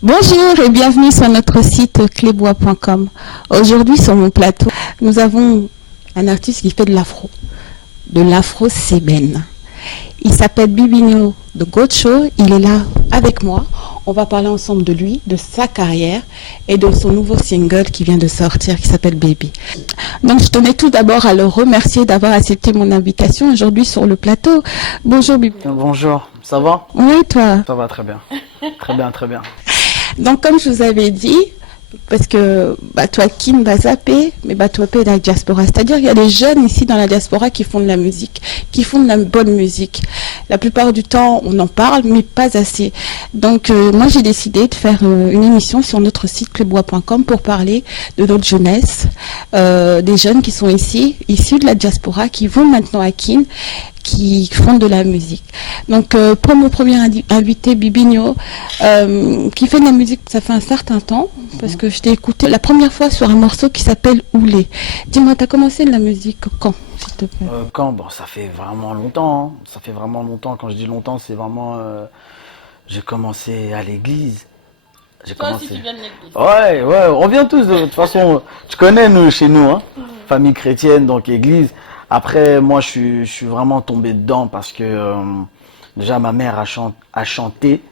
Bonjour et bienvenue sur notre site clébois.com. Aujourd'hui sur mon plateau, nous avons un artiste qui fait de l'afro-sébène. Il s'appelle Bibinho de Gocho, il est là avec moi. On va parler ensemble de lui, de sa carrière et de son nouveau single qui vient de sortir qui s'appelle Baby. Donc je tenais tout d'abord à le remercier d'avoir accepté mon invitation aujourd'hui sur le plateau. Bonjour Bibinho. Bonjour, ça va? Oui, toi? Ça va très bien. Très bien, très bien. Donc, comme je vous avais dit, parce que toi, Kin va zapper, mais toi, la diaspora. C'est-à-dire qu'il y a des jeunes ici dans la diaspora qui font de la musique, qui font de la bonne musique. La plupart du temps, on en parle, mais pas assez. Donc, moi, j'ai décidé de faire une émission sur notre site clébois.com pour parler de notre jeunesse, des jeunes qui sont ici, issus de la diaspora, qui vont maintenant à Kin, qui font de la musique. Donc, pour mon premier invité, Bibinho, qui fait de la musique, ça fait un certain temps, parce que je t'ai écouté la première fois sur un morceau qui s'appelle Oulé. Dis-moi, tu as commencé de la musique quand, s'il te plaît? Quand? Bon, ça fait vraiment longtemps. Hein. Ça fait vraiment longtemps. Quand je dis longtemps, c'est vraiment... j'ai commencé à l'église. Toi aussi, tu viens de l'église. Ouais, on vient tous de toute façon. Tu connais, nous, chez nous, hein. Famille chrétienne, donc église. Après, moi, je suis vraiment tombé dedans parce que déjà, ma mère a chanté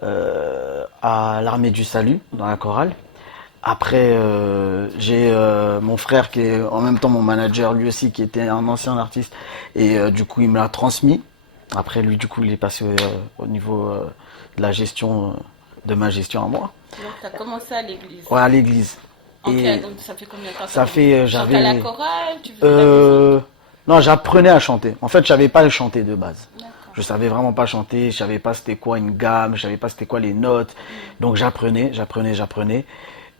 à l'Armée du Salut, dans la chorale. Après, j'ai mon frère qui est en même temps mon manager, lui aussi, qui était un ancien artiste. Et du coup, il me l'a transmis. Après, lui, du coup, il est passé au niveau de la gestion, de ma gestion à moi. Donc, tu as commencé à l'église. Ouais, à l'église. Ok, Et donc ça fait combien de temps? ça fait, Tu chantais à la j'avais... chorale, tu faisais de la musique? Non, j'apprenais à chanter. En fait, je savais pas chanter de base. D'accord. Je savais vraiment pas chanter. Je savais pas c'était quoi une gamme. Je savais pas c'était quoi les notes. Donc j'apprenais.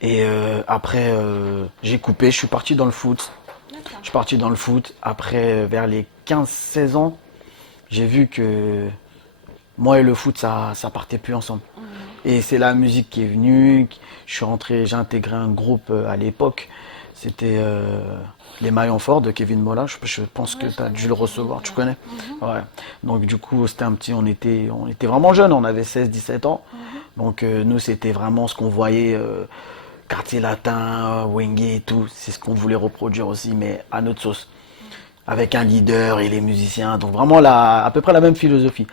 Et après, j'ai coupé. Je suis parti dans le foot. D'accord. Je suis parti dans le foot. Après, vers les 15-16 ans, j'ai vu que moi et le foot, ça partait plus ensemble. Et c'est la musique qui est venue. Je suis rentré, j'ai intégré un groupe à l'époque. C'était Les Maillons Forts de Kevin Mola. Je pense que tu as dû le recevoir, tu connais? Ouais. Donc du coup, c'était on était vraiment jeunes, on avait 16-17 ans. Donc nous, c'était vraiment ce qu'on voyait, quartier latin, Wenge et tout. C'est ce qu'on voulait reproduire aussi, mais à notre sauce. Avec un leader et les musiciens. Donc vraiment à peu près la même philosophie.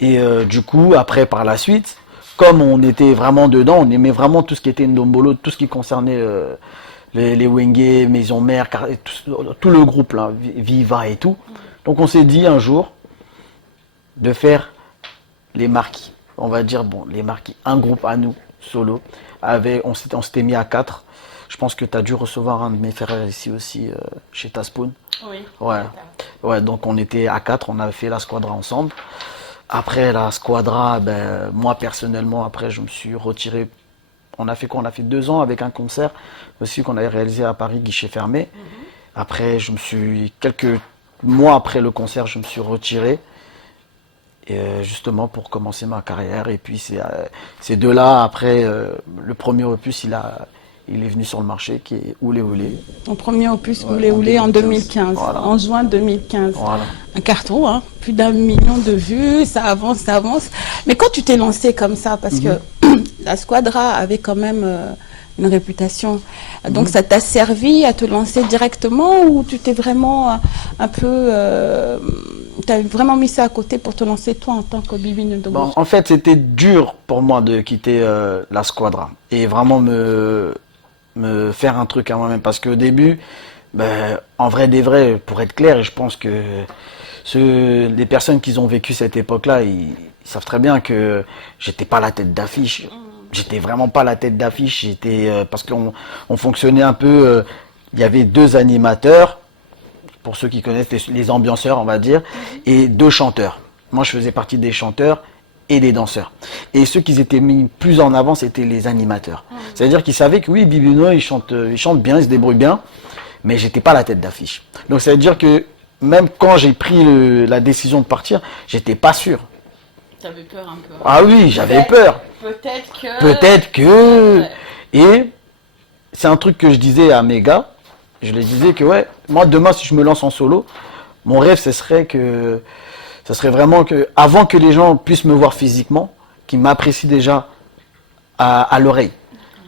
Et du coup, après, par la suite, comme on était vraiment dedans, on aimait vraiment tout ce qui était Ndombolo, tout ce qui concernait les Wenge, Maison Mère, tout le groupe là, Viva et tout. Donc on s'est dit un jour de faire les Marquis. On va dire, bon, les Marquis, un groupe à nous, solo. On s'était mis à 4. Je pense que tu as dû recevoir un de mes frères ici aussi, chez Taspoon. Oui. Ouais, donc on était à 4, on avait fait la squadra ensemble. Après la squadra, moi personnellement, après je me suis retiré. On a fait quoi? On a fait 2 ans avec un concert aussi qu'on avait réalisé à Paris, guichet fermé. Après, quelques mois après le concert, je me suis retiré. Et, justement pour commencer ma carrière. Et puis c'est de là, après, le premier opus, il est venu sur le marché, qui est Oulé Oulé. Ton premier opus, Ouais, Oulé Oulé, en 2015, Voilà. en juin 2015. Voilà. Un carton, hein, plus d'1 million de vues, ça avance, ça avance. Mais quand tu t'es lancé comme ça, parce que la Squadra avait quand même une réputation, donc ça t'a servi à te lancer directement ou tu t'es vraiment un peu... tu as vraiment mis ça à côté pour te lancer toi en tant que Bibinho de Gocho? En fait, c'était dur pour moi de quitter la Squadra et vraiment me faire un truc à moi-même. Parce qu'au début, en vrai des vrais, pour être clair, et je pense que les personnes qui ont vécu cette époque-là, ils savent très bien que j'étais pas la tête d'affiche. J'étais vraiment pas la tête d'affiche. Parce qu'on fonctionnait un peu. Il y avait 2 animateurs, pour ceux qui connaissent les ambianceurs, on va dire, et 2 chanteurs. Moi, je faisais partie des chanteurs et des danseurs. Et ceux qui étaient mis plus en avant, c'était les animateurs. C'est-à-dire qu'ils savaient que oui, Bibinho, il chante bien, il se débrouille bien, mais j'étais pas la tête d'affiche. Donc, ça veut dire que même quand j'ai pris la décision de partir, j'étais pas sûr. Tu avais peur un peu. Ah oui, j'avais peur. Peut-être que... Ouais. Et c'est un truc que je disais à mes gars. Je les disais que ouais, moi demain si je me lance en solo, mon rêve ce serait vraiment que avant que les gens puissent me voir physiquement, qui m'apprécient déjà à l'oreille.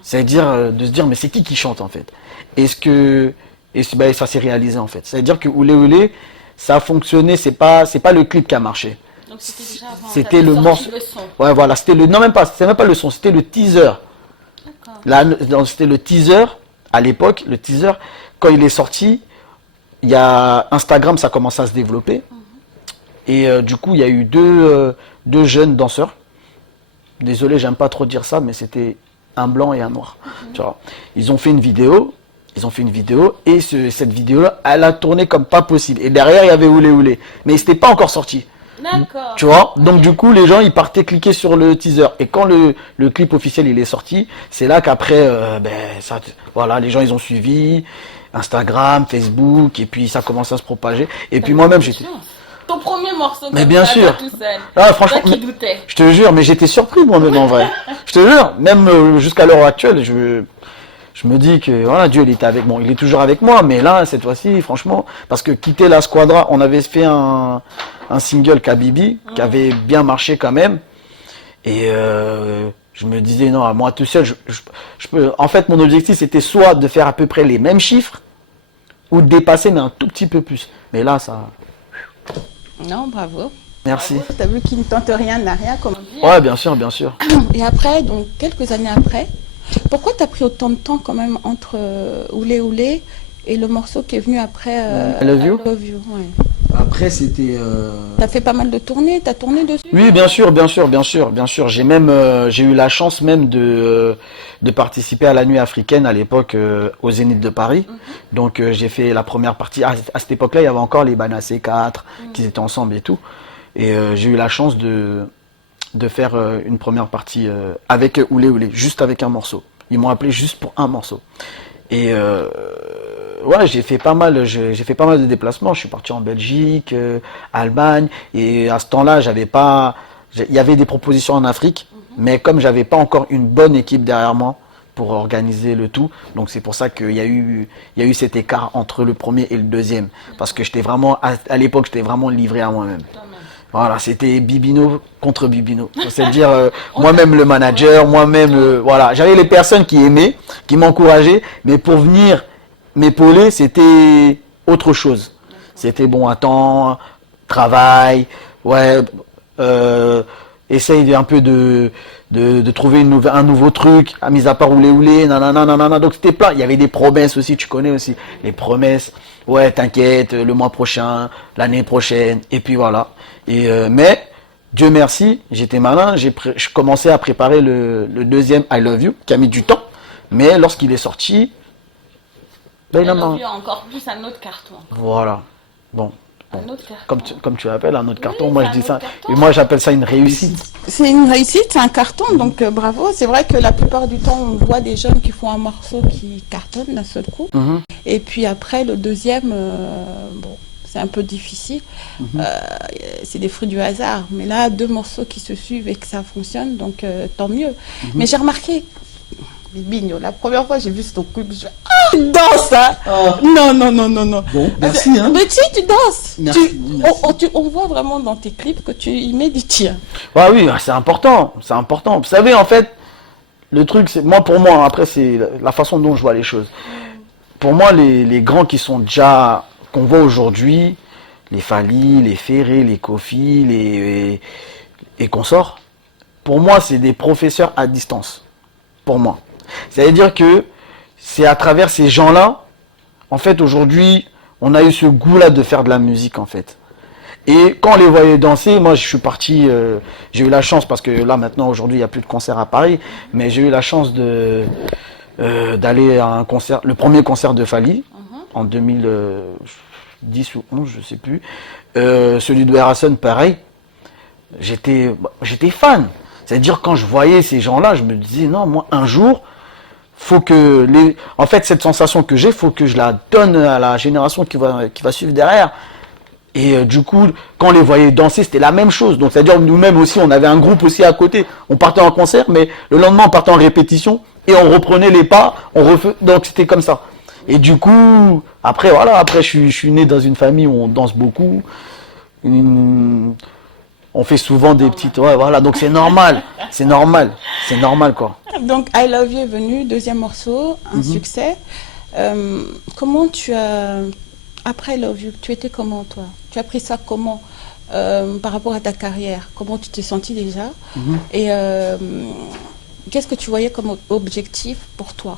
C'est-à-dire de se dire, mais c'est qui chante en fait? Ben, ça s'est réalisé en fait. C'est-à-dire que Oulé Oulé, ça a fonctionné, c'est pas le clip qui a marché. Donc c'était déjà avant, c'était le morceau. Le son. Ouais, voilà, c'était le, non même pas, c'était même pas le son, c'était le teaser. D'accord. Là, c'était le teaser, à l'époque, le teaser, quand il est sorti, il y a Instagram, ça commence à se développer. Et du coup, il y a eu deux jeunes danseurs. Désolé, j'aime pas trop dire ça, mais c'était un blanc et un noir. Tu vois. Ils ont fait une vidéo. Et cette vidéo-là, elle a tourné comme pas possible. Et derrière, il y avait Oulé Oulé. Mais il n'était pas encore sorti. D'accord. Tu vois. Donc du coup, les gens, ils partaient cliquer sur le teaser. Et quand le clip officiel, il est sorti, c'est là qu'après, voilà, les gens, ils ont suivi. Instagram, Facebook, et puis ça commence à se propager. Et puis moi-même, j'étais... Ton premier morceau, mais bien sûr. Tout seul. Ah, franchement, qui doutait. Je te jure, mais j'étais surpris moi-même en vrai. Je te jure, même jusqu'à l'heure actuelle, je me dis que voilà, Dieu il était avec moi, il est toujours avec moi, mais là cette fois-ci, franchement, parce que quitter la Squadra, on avait fait un single Kabibi qui avait bien marché quand même, et je me disais non, à moi tout seul, je peux. En fait, mon objectif c'était soit de faire à peu près les mêmes chiffres ou de dépasser mais un tout petit peu plus. Mais là, ça. Non, bravo. Merci. Tu as vu qu'il ne tente rien n'a rien, comme on dit. Ouais, bien sûr, bien sûr. Et après, donc quelques années après, pourquoi tu as pris autant de temps quand même entre Oulé Oulé et le morceau qui est venu après I Love You? I Love You, ouais. Après, c'était... T'as fait pas mal de tournées, t'as tourné dessus? Oui, bien sûr. J'ai même, j'ai eu la chance même de participer à la nuit africaine à l'époque au Zénith de Paris. Donc j'ai fait la première partie. À cette époque-là, il y avait encore les Bana C4 qui étaient ensemble et tout. Et j'ai eu la chance de faire une première partie avec Oulé Oulé, juste avec un morceau. Ils m'ont appelé juste pour un morceau. Et ouais, j'ai fait pas mal de déplacements. Je suis parti en Belgique, Allemagne, et à ce temps-là, il y avait des propositions en Afrique, mais comme j'avais pas encore une bonne équipe derrière moi pour organiser le tout, donc c'est pour ça qu'il y a eu cet écart entre le premier et le deuxième, parce que j'étais vraiment à l'époque, j'étais vraiment livré à moi-même. Voilà, c'était Bibino contre Bibino. C'est-à-dire moi-même le manager, moi-même voilà, j'avais les personnes qui aimaient, qui m'encourageaient, mais pour venir m'épauler, c'était autre chose. C'était bon, attends, travail, ouais, essaye un peu de trouver un nouveau truc, à mis à part Oulé Oulé, nanana. Donc c'était plein. Il y avait des promesses aussi, tu connais aussi les promesses. Ouais, t'inquiète, le mois prochain, l'année prochaine, et puis voilà. Et mais Dieu merci, j'étais malin, je commençais à préparer le deuxième I Love You, qui a mis du temps, mais lorsqu'il est sorti, ben, il a encore plus un autre carton. Voilà. Bon. Un autre carton. Comme tu l'appelles, un autre carton. Oui, moi je dis ça. Et moi j'appelle ça une réussite. C'est une réussite, c'est un carton, donc bravo. C'est vrai que la plupart du temps, on voit des jeunes qui font un morceau qui cartonne d'un seul coup. Et puis après, le deuxième, bon, c'est un peu difficile. C'est des fruits du hasard. Mais là, deux morceaux qui se suivent et que ça fonctionne, donc tant mieux. Mais j'ai remarqué, Bibino, la première fois j'ai vu ton clip, je danse, hein. Non. Bon, merci, hein. Mais tu danses. Merci, merci. On voit vraiment dans tes clips que tu y mets du tien. Bah oui, c'est important. Vous savez, en fait, le truc, c'est pour moi, après, c'est la façon dont je vois les choses. Pour moi, les grands qui sont déjà, qu'on voit aujourd'hui, les Fally, les Ferré, les Kofi, et consorts, pour moi, c'est des professeurs à distance. Pour moi. C'est-à-dire que c'est à travers ces gens-là, en fait, aujourd'hui, on a eu ce goût-là de faire de la musique, en fait. Et quand on les voyait danser, moi, je suis parti, j'ai eu la chance, parce que là, maintenant, aujourd'hui, il n'y a plus de concert à Paris, mais j'ai eu la chance d'aller à un concert, le premier concert de Fally, en 2010 ou 11, je sais plus. Celui de Harrison, pareil. J'étais fan. C'est-à-dire, quand je voyais ces gens-là, je me disais, non, moi, un jour, faut que en fait, cette sensation que j'ai, faut que je la donne à la génération qui va suivre derrière. Et du coup, quand on les voyait danser, c'était la même chose. Donc, c'est-à-dire, nous-mêmes aussi, on avait un groupe aussi à côté. On partait en concert, mais le lendemain, on partait en répétition et on reprenait les pas, donc c'était comme ça. Et du coup, après, voilà, je suis né dans une famille où on danse beaucoup. On on fait souvent des petites, ouais, voilà, donc c'est normal, quoi. Donc, I Love You est venu, deuxième morceau, un succès. Comment tu as, après I Love You, tu étais comment toi? Tu as pris ça comment par rapport à ta carrière? Comment tu t'es senti déjà? Et qu'est-ce que tu voyais comme objectif pour toi?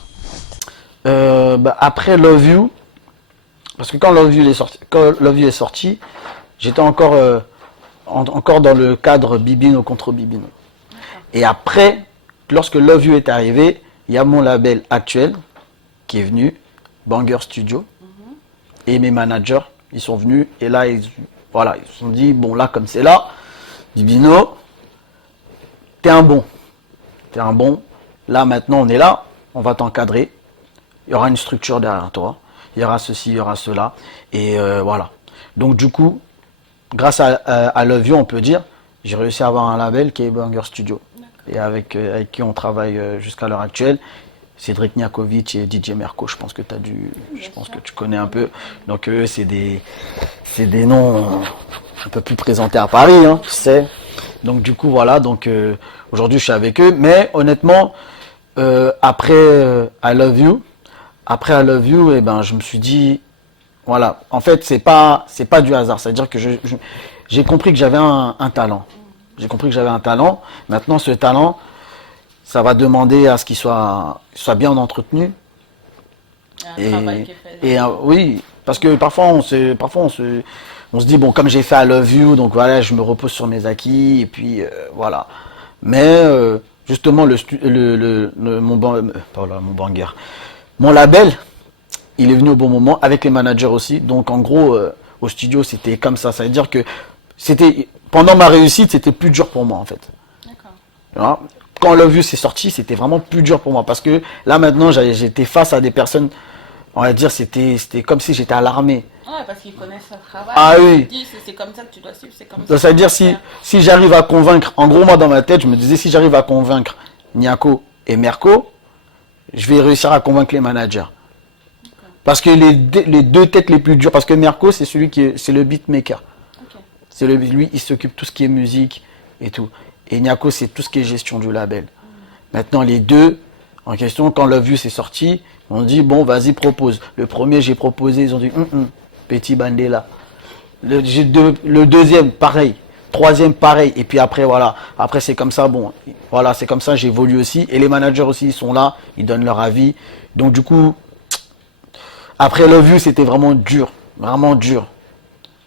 Après Love You, parce que quand Love You est sorti, j'étais encore dans le cadre Bibino contre Bibino. Et après, lorsque Love You est arrivé, il y a mon label actuel qui est venu, Banger Studio, et mes managers, ils sont venus, et là, ils se sont dit, bon là, comme c'est là, Bibino, t'es un bon, là maintenant on est là, on va t'encadrer, il y aura une structure derrière toi, il y aura ceci, il y aura cela, et voilà. Donc du coup, grâce à Love You, on peut dire, j'ai réussi à avoir un label qui est Banger Studio, et avec qui on travaille jusqu'à l'heure actuelle. Cédric Niakovic et DJ Merco, je pense que tu connais un peu. Donc eux, c'est des noms un peu plus présentés à Paris, hein, tu sais. Donc du coup, voilà, donc aujourd'hui je suis avec eux. Mais honnêtement, après I Love You, eh ben, je me suis dit, voilà, en fait, c'est pas du hasard. C'est-à-dire que j'ai compris que j'avais un talent. J'ai compris que j'avais un talent. Maintenant, ce talent, ça va demander à ce qu'il soit bien entretenu. Oui, parce que parfois on se dit, bon, comme j'ai fait I Love You, donc voilà, je me repose sur mes acquis, et puis voilà. Mais justement, mon label, il est venu au bon moment, avec les managers aussi. Donc en gros, au studio, c'était comme ça. Ça veut dire que pendant ma réussite, c'était plus dur pour moi, en fait. D'accord. Quand Love You s'est sorti, c'était vraiment plus dur pour moi, parce que là maintenant, j'étais face à des personnes, on va dire, c'était comme si j'étais à l'armée. Ouais, parce qu'ils connaissent leur travail. Ah oui. C'est comme ça que tu dois suivre, c'est comme ça. Ça veut dire si j'arrive à convaincre, en gros moi dans ma tête, je me disais, si j'arrive à convaincre Niako et Merco, je vais réussir à convaincre les managers. Parce que les deux têtes les plus dures, parce que Merco, c'est c'est le beatmaker. Lui, il s'occupe de tout ce qui est musique et tout. Et Niako, c'est tout ce qui est gestion du label. Maintenant, les deux, en question, quand Love You s'est sorti, on dit, bon, vas-y, propose. Le premier, j'ai proposé, ils ont dit, Petit Bandela. Le deuxième, pareil. Troisième, pareil. Et puis après, voilà. Après, c'est comme ça, bon. Voilà, c'est comme ça, j'évolue aussi. Et les managers aussi, ils sont là, ils donnent leur avis. Donc, du coup, après Love You, c'était vraiment dur. Vraiment dur.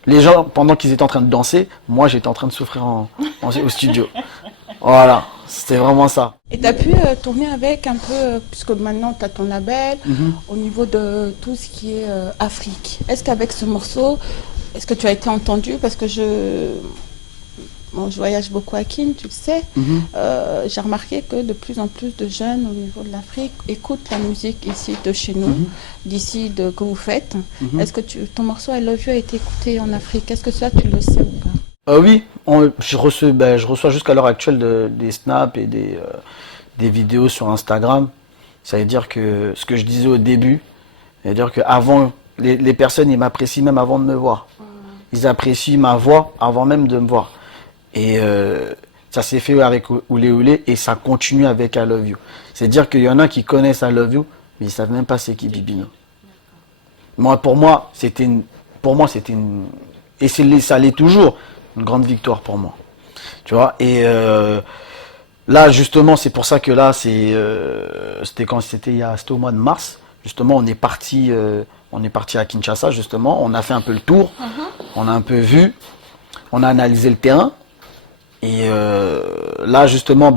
Les gens, pendant qu'ils étaient en train de danser, moi j'étais en train de souffrir au studio. Voilà, c'était vraiment ça. Et tu as pu tourner avec un peu, puisque maintenant tu as ton label, au niveau de tout ce qui est Afrique. Est-ce qu'avec ce morceau, est-ce que tu as été entendu? Parce que je voyage beaucoup à Kin, tu le sais. J'ai remarqué que de plus en plus de jeunes au niveau de l'Afrique écoutent la musique ici de chez nous, d'ici que vous faites. Est-ce que ton morceau I Love You a été écouté en Afrique? Est-ce que ça, tu le sais ou pas? Oui, je reçois jusqu'à l'heure actuelle des snaps et des vidéos sur Instagram. Ça veut dire que ce que je disais au début, c'est-à-dire qu'avant, les personnes, ils m'apprécient même avant de me voir. Ils apprécient ma voix avant même de me voir. Et ça s'est fait avec Oulé Oulé et ça continue avec I Love You. C'est-à-dire qu'il y en a qui connaissent I Love You, mais ils ne savent même pas c'est qui Bibino. Pour moi, c'était une... Et ça l'est toujours, une grande victoire pour moi. Tu vois, et là, justement, c'est pour ça que là, c'était au mois de mars. Justement, on est parti à Kinshasa, justement. On a fait un peu le tour. On a un peu vu. On a analysé le terrain. Et là, justement,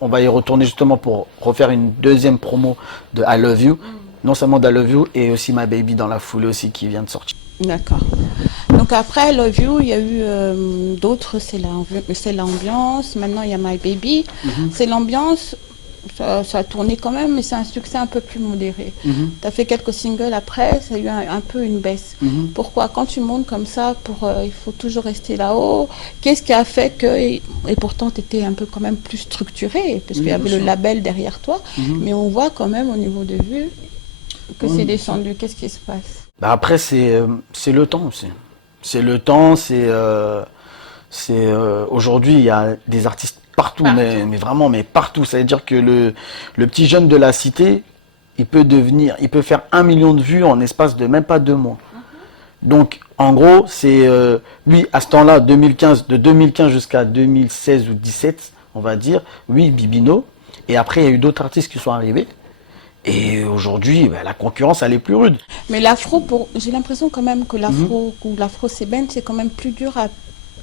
on va y retourner justement pour refaire une deuxième promo de I Love You. Non seulement d'I Love You, et aussi My Baby dans la foulée aussi qui vient de sortir. D'accord. Donc après I Love You, il y a eu d'autres, c'est l'ambiance. Maintenant, il y a My Baby. C'est l'ambiance. Ça a tourné quand même, mais c'est un succès un peu plus modéré. Tu as fait quelques singles après, ça a eu un peu une baisse. Pourquoi? Quand tu montes comme ça, il faut toujours rester là-haut. Qu'est-ce qui a fait que, et pourtant tu étais un peu quand même plus structuré, parce qu'il y avait le label derrière toi, mais on voit quand même au niveau de vue que c'est descendu. Qu'est-ce qui se passe? Après, c'est le temps aussi. C'est le temps, c'est Aujourd'hui, il y a des artistes partout, mais vraiment, mais partout. Ça veut dire que le petit jeune de la cité, il peut faire 1 million de vues en espace de même pas 2 mois. Donc, en gros, c'est lui, à ce temps-là, de 2015 jusqu'à 2016 ou 2017, on va dire, oui, Bibino. Et après, il y a eu d'autres artistes qui sont arrivés. Et aujourd'hui, la concurrence, elle est plus rude. Mais l'afro, j'ai l'impression quand même que l'afro ou l'afro-cébène, c'est quand même plus dur à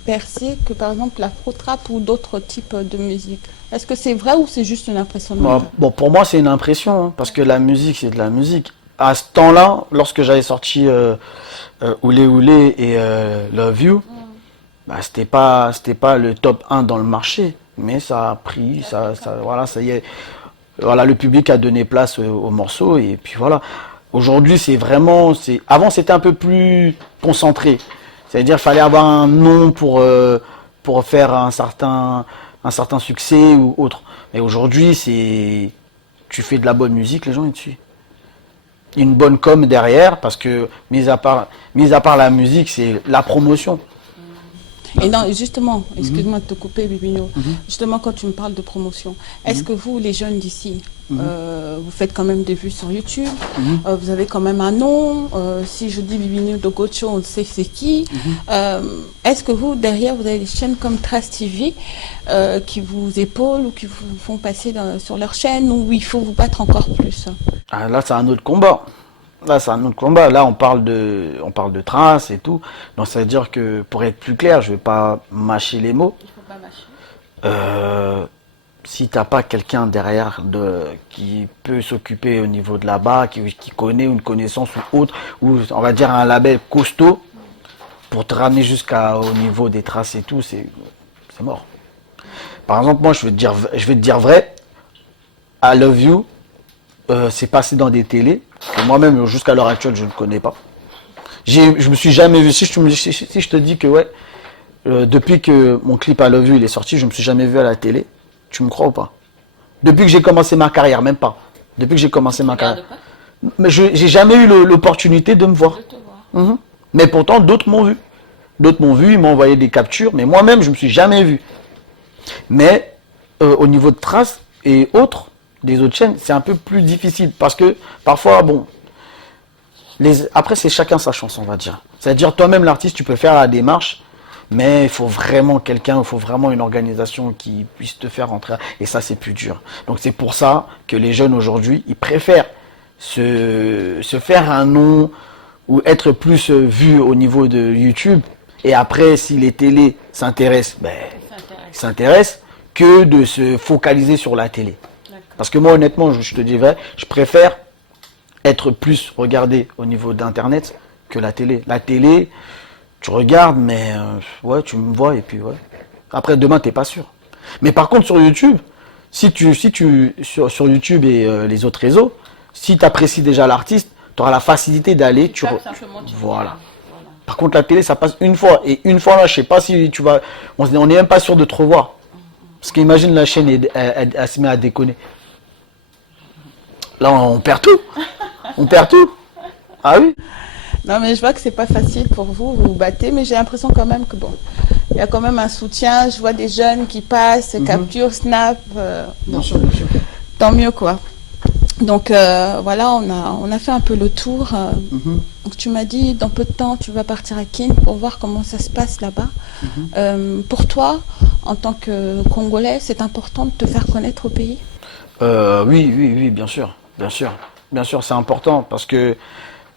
percer que par exemple l'afro-trap ou d'autres types de musique. Est-ce que c'est vrai ou c'est juste une impression de moi? Bon, pour moi, c'est une impression, hein, parce que la musique, c'est de la musique. À ce temps-là, lorsque j'avais sorti Oulé Oulé et Love You, c'était pas le top 1 dans le marché, mais ça a pris, voilà, ça y est. Voilà, le public a donné place au morceau et puis voilà. Aujourd'hui, avant c'était un peu plus concentré. C'est-à-dire qu'il fallait avoir un nom pour faire un certain succès ou autre. Mais aujourd'hui, tu fais de la bonne musique, les gens ils te suivent. Une bonne com derrière, parce que mis à part la musique, c'est la promotion. Et non, justement, excuse-moi de te couper, Bibino. Justement, quand tu me parles de promotion, est-ce que vous, les jeunes d'ici, vous faites quand même des vues sur YouTube, vous avez quand même un nom, si je dis Bibino de Gocho, on sait c'est qui. Est-ce que vous, derrière, vous avez des chaînes comme Trace TV qui vous épaulent ou qui vous font passer sur leur chaîne, ou il faut vous battre encore plus? Là, c'est un autre combat. Là, on parle de traces et tout. Donc, ça veut dire que, pour être plus clair, je vais pas mâcher les mots. Il faut pas mâcher. Si t'as pas quelqu'un derrière qui peut s'occuper au niveau de là-bas, qui connaît une connaissance ou autre, ou on va dire un label costaud, pour te ramener jusqu'au niveau des traces et tout, c'est mort. Par exemple, moi, je vais te dire vrai, I Love You, c'est passé dans des télés que moi-même jusqu'à l'heure actuelle je ne connais pas. Je me suis jamais vu. Si je te dis que depuis que mon clip I Love You il est sorti, je me suis jamais vu à la télé. Tu me crois ou pas? Depuis que j'ai commencé ma carrière, même pas. Depuis que j'ai commencé ma carrière. Mais j'ai jamais eu l'opportunité de me voir. De te voir. Mais pourtant d'autres m'ont vu. Ils m'ont envoyé des captures, mais moi-même je me suis jamais vu. Mais au niveau de traces et autres, des autres chaînes, c'est un peu plus difficile parce que parfois, après c'est chacun sa chance, on va dire. C'est-à-dire toi-même l'artiste, tu peux faire la démarche, mais il faut vraiment une organisation qui puisse te faire rentrer. Et ça, c'est plus dur. Donc c'est pour ça que les jeunes aujourd'hui, ils préfèrent se faire un nom ou être plus vus au niveau de YouTube. Et après, si les télés s'intéressent, s'intéressent que de se focaliser sur la télé. Parce que moi, honnêtement, je te dis vrai, je préfère être plus regardé au niveau d'Internet que la télé. La télé, tu regardes, mais tu me vois et puis Après, demain, t'es pas sûr. Mais par contre, sur YouTube, sur YouTube et les autres réseaux, si tu apprécies déjà l'artiste, tu auras la facilité d'aller. Voilà. Par contre, la télé, ça passe une fois. Et une fois là, je sais pas si tu vas. On n'est même pas sûr de te revoir. Parce qu'imagine la chaîne, elle se met à déconner. Là, on perd tout. Ah oui. Non, mais je vois que c'est pas facile pour vous, vous battez, mais j'ai l'impression quand même que il y a quand même un soutien. Je vois des jeunes qui passent, capture, snap. Bien sûr, bien sûr. Tant mieux, quoi. Donc voilà, on a fait un peu le tour. Donc tu m'as dit, dans peu de temps, tu vas partir à Kin pour voir comment ça se passe là-bas. Pour toi, en tant que Congolais, c'est important de te faire connaître au pays? Oui, bien sûr. Bien sûr, c'est important parce que...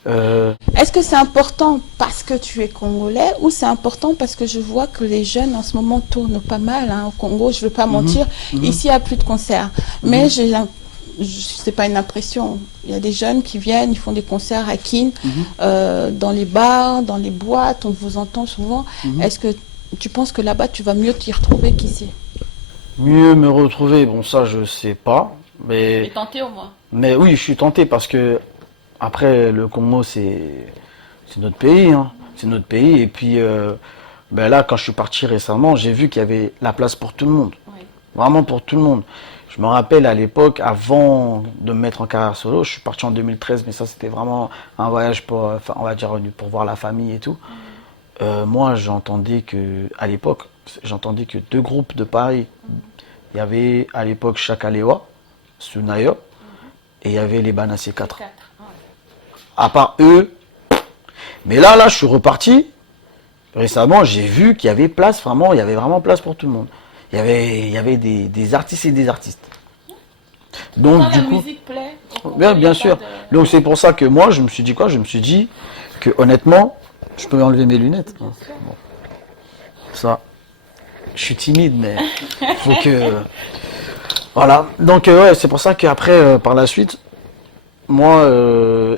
Est-ce que c'est important parce que tu es Congolais ou c'est important parce que je vois que les jeunes en ce moment tournent pas mal au Congo, je ne veux pas mentir, ici il n'y a plus de concerts. Mais c'est pas une impression, il y a des jeunes qui viennent, ils font des concerts à Kin, dans les bars, dans les boîtes, on vous entend souvent. Est-ce que tu penses que là-bas tu vas mieux t'y retrouver qu'ici? Mieux me retrouver, ça je sais pas. Mais tenté au moins. Mais oui, je suis tenté parce que après le Congo c'est notre pays, c'est notre pays. Et puis là, quand je suis parti récemment, j'ai vu qu'il y avait la place pour tout le monde, vraiment pour tout le monde. Je me rappelle à l'époque, avant de me mettre en carrière solo, je suis parti en 2013, mais ça c'était vraiment un voyage pour voir la famille et tout. Moi, j'entendais que à l'époque, j'entendais que 2 groupes de Paris. Il y avait à l'époque Chakalewa, Sunayo, et il y avait les Banassé 4. À part eux. Mais là, je suis reparti. Récemment, j'ai vu qu'il y avait place, vraiment, il y avait vraiment place pour tout le monde. Il y avait des artistes et des artistes. Donc, Quand la musique plaît, bien sûr. Donc, c'est pour ça que moi, je me suis dit quoi? Je me suis dit que, honnêtement, je peux enlever mes lunettes. Bon. Ça, je suis timide, mais faut que... Voilà. Donc, ouais, c'est pour ça qu'après, par la suite, moi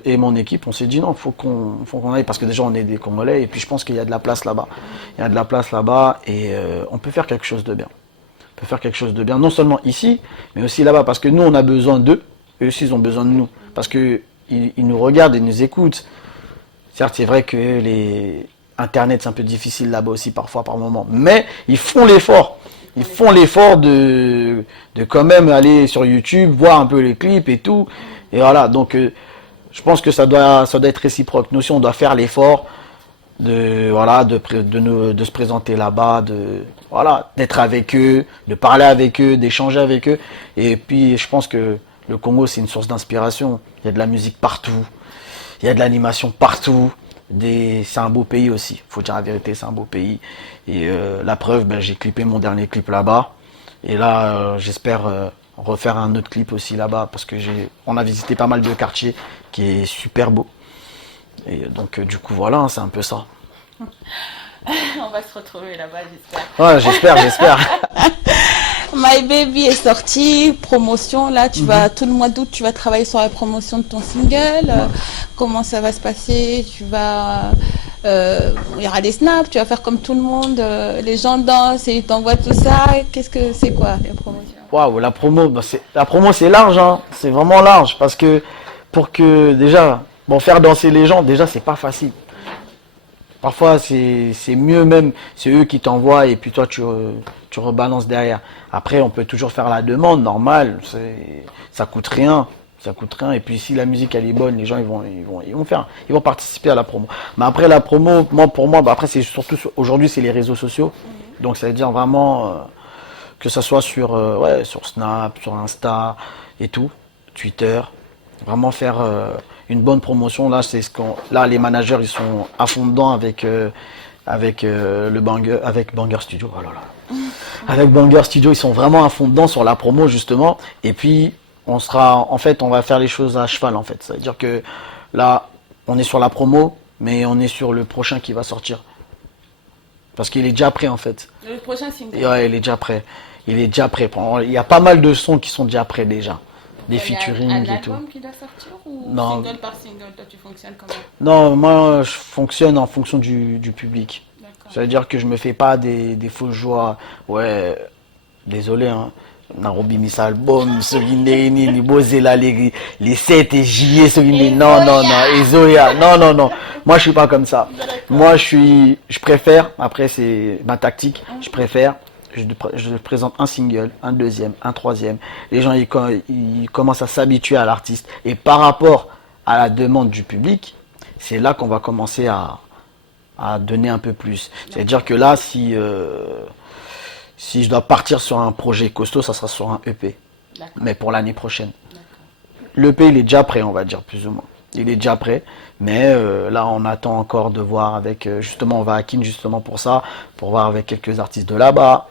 et mon équipe, on s'est dit non, faut qu'on aille parce que déjà on est des Congolais et puis je pense qu'il y a de la place là-bas. Il y a de la place là-bas et on peut faire quelque chose de bien. On peut faire quelque chose de bien, non seulement ici, mais aussi là-bas parce que nous on a besoin d'eux, eux aussi ils ont besoin de nous parce que ils nous regardent et nous écoutent. Certes, c'est vrai que les Internet c'est un peu difficile là-bas aussi parfois par moment, mais ils font l'effort. Ils font l'effort de quand même aller sur YouTube, voir un peu les clips et tout. Et voilà, donc je pense que ça doit être réciproque. Nous aussi, on doit faire l'effort de se présenter là-bas, d'être avec eux, de parler avec eux, d'échanger avec eux. Et puis, je pense que le Congo, c'est une source d'inspiration. Il y a de la musique partout, il y a de l'animation partout. C'est un beau pays aussi. Faut dire la vérité, c'est un beau pays. Et la preuve, j'ai clippé mon dernier clip là-bas. Et là, j'espère refaire un autre clip aussi là-bas parce que on a visité pas mal de quartiers qui est super beau. Et donc du coup voilà, c'est un peu ça. On va se retrouver là-bas, j'espère. Ouais, j'espère. My Baby est sorti, promotion, là, tout le mois d'août, tu vas travailler sur la promotion de ton single. Comment ça va se passer? Il y aura des snaps, tu vas faire comme tout le monde, les gens dansent et ils t'envoient tout ça. C'est quoi, la promotion? Waouh, la promo, c'est large, hein. C'est vraiment large parce que pour que déjà, faire danser les gens, déjà, c'est pas facile. Parfois, c'est mieux même, c'est eux qui t'envoient et puis toi, tu rebalances derrière. Après, on peut toujours faire la demande, normal, ça coûte rien. Ça coûte rien. Et puis, si la musique, elle est bonne, les gens, ils vont participer à la promo. Mais après, la promo, pour moi, après, c'est surtout, aujourd'hui, c'est les réseaux sociaux. Donc, ça veut dire vraiment que ça soit sur Snap, sur Insta et tout, Twitter. Vraiment faire une bonne promotion. Là, là, les managers, ils sont à fond dedans avec Banger Studio. Oh là là. Avec Banger Studio, ils sont vraiment à fond dedans sur la promo, justement. Et puis, on va faire les choses à cheval, en fait. Ça veut dire que là, on est sur la promo, mais on est sur le prochain qui va sortir. Parce qu'il est déjà prêt, en fait. Le prochain single. Ouais, il est déjà prêt. Il est déjà prêt. Il y a pas mal de sons qui sont déjà prêts, déjà. Des featuring et tout. Il y a un album qui doit sortir ou non. Single par single, toi tu fonctionnes comment? Non, moi je fonctionne en fonction du public. Ça veut dire que je me fais pas des faux joies. Ouais, désolé, hein. Narobi mis album, Solineni, Bozela, les 7 et J, Solineni, non, et Zoya, non. Moi je suis pas comme ça. Moi je préfère, après c'est ma tactique, je préfère. Je présente un single, un deuxième, un troisième. Les gens ils commencent à s'habituer à l'artiste. Et par rapport à la demande du public, c'est là qu'on va commencer à donner un peu plus. C'est-à-dire que là, si je dois partir sur un projet costaud, ça sera sur un EP. Mais pour l'année prochaine. L'EP, il est déjà prêt, on va dire, plus ou moins. Il est déjà prêt. Mais là, on attend encore de voir avec... justement, on va à Kin justement pour ça. Pour voir avec quelques artistes de là-bas.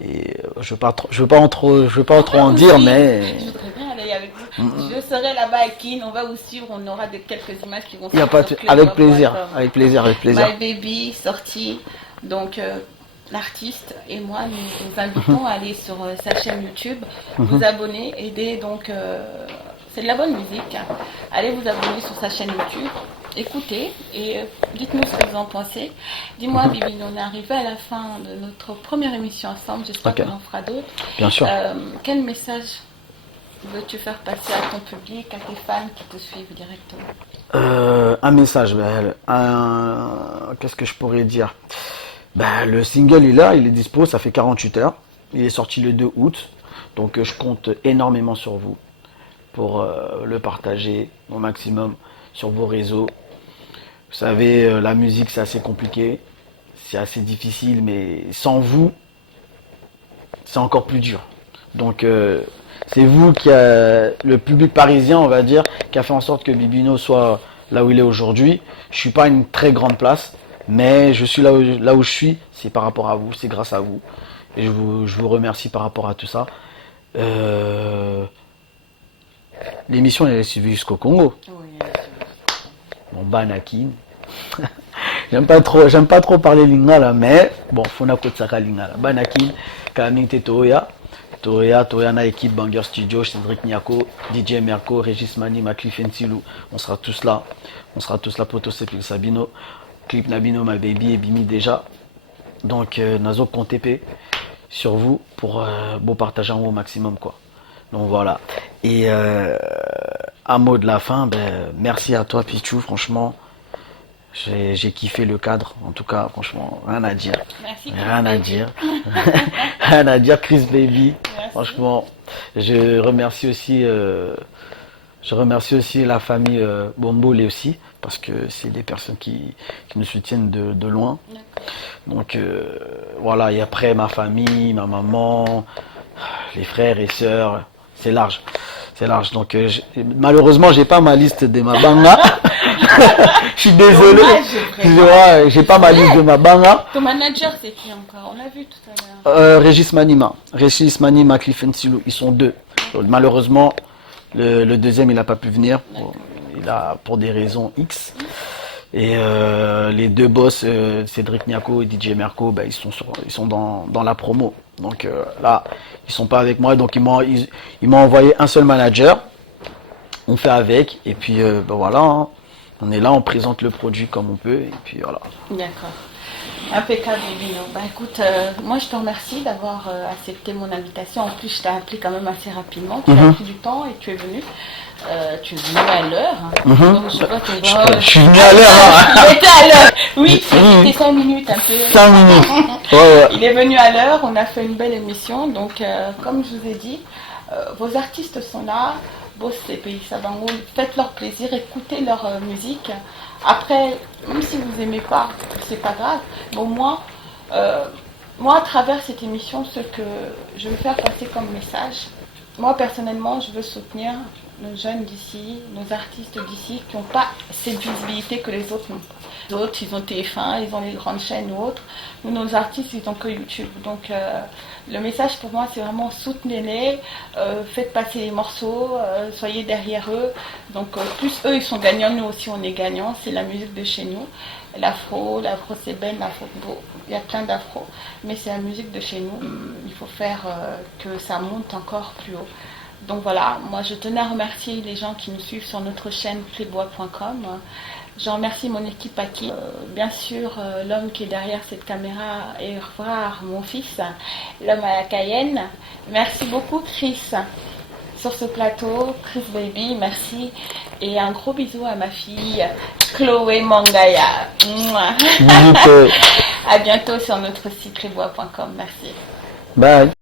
Et je veux pas trop en dire, mais je voudrais bien aller avec vous. Je serai là-bas à Kin, on va vous suivre, on aura quelques images qui vont sortir. Avec plaisir. My Baby sorti, donc l'artiste et moi nous vous invitons à aller sur sa chaîne YouTube, vous abonner, aider donc c'est de la bonne musique. Allez vous abonner sur sa chaîne YouTube. Écoutez et dites-nous ce que vous en pensez. Dis-moi, Bibi, on est arrivé à la fin de notre première émission ensemble. J'espère qu'on en fera d'autres. Bien sûr. Quel message veux-tu faire passer à ton public, à tes fans qui te suivent directement? Un message. Qu'est-ce que je pourrais dire? Le single est là, il est dispo, ça fait 48 heures. Il est sorti le 2 août. Donc je compte énormément sur vous pour le partager au maximum sur vos réseaux. Vous savez, la musique, c'est assez compliqué. c'est assez difficile, mais sans vous, c'est encore plus dur. Donc c'est vous qui a le public parisien, on va dire, qui a fait en sorte que Bibino soit là où il est aujourd'hui. Je suis pas une très grande place, mais je suis là où je suis, c'est par rapport à vous, c'est grâce à vous. Et je vous remercie par rapport à tout ça. L'émission elle est suivie jusqu'au Congo. Bon, Banakin. J'aime pas trop parler lingala, mais bon, fona kotsaka lingala. Banakin, Kalaminte Toya. Toya na équipe Banger Studio, Cédric Niako, DJ Merco, Régis Mani, Maclif Nsilou. On sera tous là. On sera tous là pour tous et Sabino. Clip Nabino, My Baby et Bimi déjà. Donc, Nazo Contepe sur vous pour beau partager au maximum quoi. Donc voilà. Et un mot de la fin, merci à toi Pichou, franchement. J'ai kiffé le cadre, en tout cas, franchement, rien à dire. Merci, rien à dire. Rien à dire, Chris Baby. Merci. Franchement, je remercie aussi la famille Bombolé aussi, parce que c'est des personnes qui nous soutiennent de loin. Donc voilà, et après ma famille, ma maman, les frères et sœurs, c'est large. C'est large. Donc malheureusement, j'ai pas ma liste de ma banga. Je suis désolé. J'ai pas ma liste de ma banga. Ton manager, c'est qui encore? On l'a vu tout à l'heure. Régis Manima, Cliff Nsilou, ils sont deux. Malheureusement, le deuxième, il n'a pas pu venir. Il a pour des raisons X. Et les deux boss, Cédric Niako et DJ Merco, ils sont dans la promo. Donc là, ils sont pas avec moi. Donc ils m'ont envoyé un seul manager. On fait avec. Et puis voilà, hein. On est là, on présente le produit comme on peut. Et puis voilà. D'accord. Impeccable, Bibino. Écoute, moi je te remercie d'avoir accepté mon invitation. En plus, je t'ai appelé quand même assez rapidement. Tu as pris du temps et tu es venu. Tu es venu à l'heure. Donc je vois que je suis venu à l'heure. Il était à l'heure. Oui, c'était 5 minutes un peu. 5 minutes. Ouais. Il est venu à l'heure. On a fait une belle émission. Donc, comme je vous ai dit, vos artistes sont là. Boss et Pays Sabango, faites leur plaisir, écoutez leur musique. Après, même si vous n'aimez pas, c'est pas grave. Mais au moins, moi, à travers cette émission, ce que je veux faire passer comme message, moi, personnellement, je veux soutenir nos jeunes d'ici, nos artistes d'ici qui n'ont pas cette visibilité que les autres n'ont pas. Les autres, ils ont TF1, ils ont les grandes chaînes ou autres. Nous, nos artistes, ils n'ont que YouTube. Donc, le message pour moi, c'est vraiment soutenez-les, faites passer les morceaux, soyez derrière eux. Donc, plus eux, ils sont gagnants, nous aussi, on est gagnants. C'est la musique de chez nous. L'afro c'est belle, l'afro, il y a plein d'afro. Mais c'est la musique de chez nous. Il faut faire que ça monte encore plus haut. Donc voilà, moi je tenais à remercier les gens qui nous suivent sur notre chaîne clébois.com. Je remercie mon équipe à qui, bien sûr, l'homme qui est derrière cette caméra et revoir mon fils, l'homme à la Cayenne. Merci beaucoup Chris sur ce plateau, Chris Baby, merci. Et un gros bisou à ma fille Chloé Mangaya. À bientôt sur notre site clébois.com. Merci. Bye.